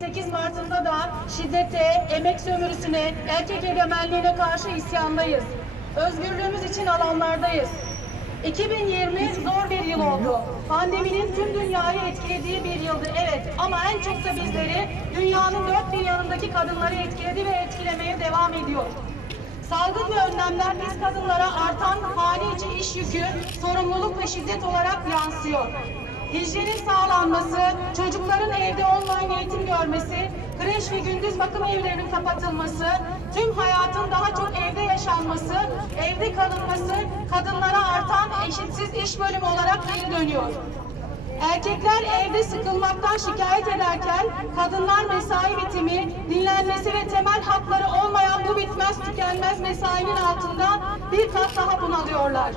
8 Mart'ında da şiddete, emek sömürüsüne, erkek egemenliğine karşı isyandayız. Özgürlüğümüz için alanlardayız. 2020 zor bir yıl oldu. Pandeminin tüm dünyayı etkilediği bir yıldı evet ama en çok da bizleri dünyanın dört bir yanındaki kadınları etkiledi ve etkilemeye devam ediyor. Salgın ve önlemler biz kadınlara artan hane içi iş yükü, sorumluluk ve şiddet olarak yansıyor. Hijyenin sağlanması, çocukların evde online eğitim görmesi, kreş ve gündüz bakım evlerinin kapatılması, tüm hayatın daha çok evde yaşanması, evde kalınması kadınlara artan eşitsiz iş bölümü olarak geri dönüyor. Erkekler evde sıkılmaktan şikayet ederken kadınlar mesai bitimi, dinlenmesi ve temel hakları olmayan bu bitmez tükenmez mesainin altında bir kat daha bunalıyorlar.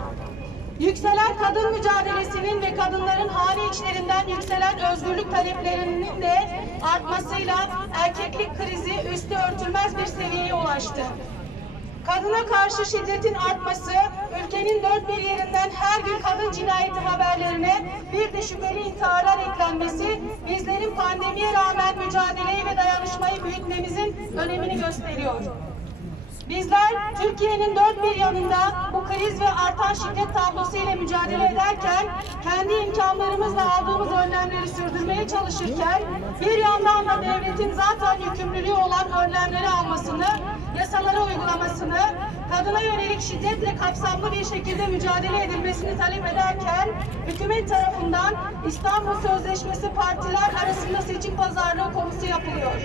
Yükselen kadın mücadelesinin ve kadınların hane içlerinden yükselen özgürlük taleplerinin de artmasıyla erkeklik krizi üstü örtülmez bir seviyeye ulaştı. Kadına karşı şiddetin artması, ülkenin dört bir yerinden her gün kadın cinayeti haberlerine bir de şüpheli intiharlar eklenmesi, bizlerin pandemiye rağmen mücadeleyi ve dayanışmayı büyütmemizin önemini gösteriyor. Bizler Türkiye'nin dört bir yanında bu kriz ve artan şiddet tablosu ile mücadele ederken kendi imkanlarımızla aldığımız önlemleri sürdürmeye çalışırken bir yandan da devletin zaten yükümlülüğü olan önlemleri almasını, yasaları uygulamasını, kadına yönelik şiddetle kapsamlı bir şekilde mücadele edilmesini talep ederken hükümet tarafından İstanbul Sözleşmesi partiler arasında seçim pazarlığı konusu yapılıyor.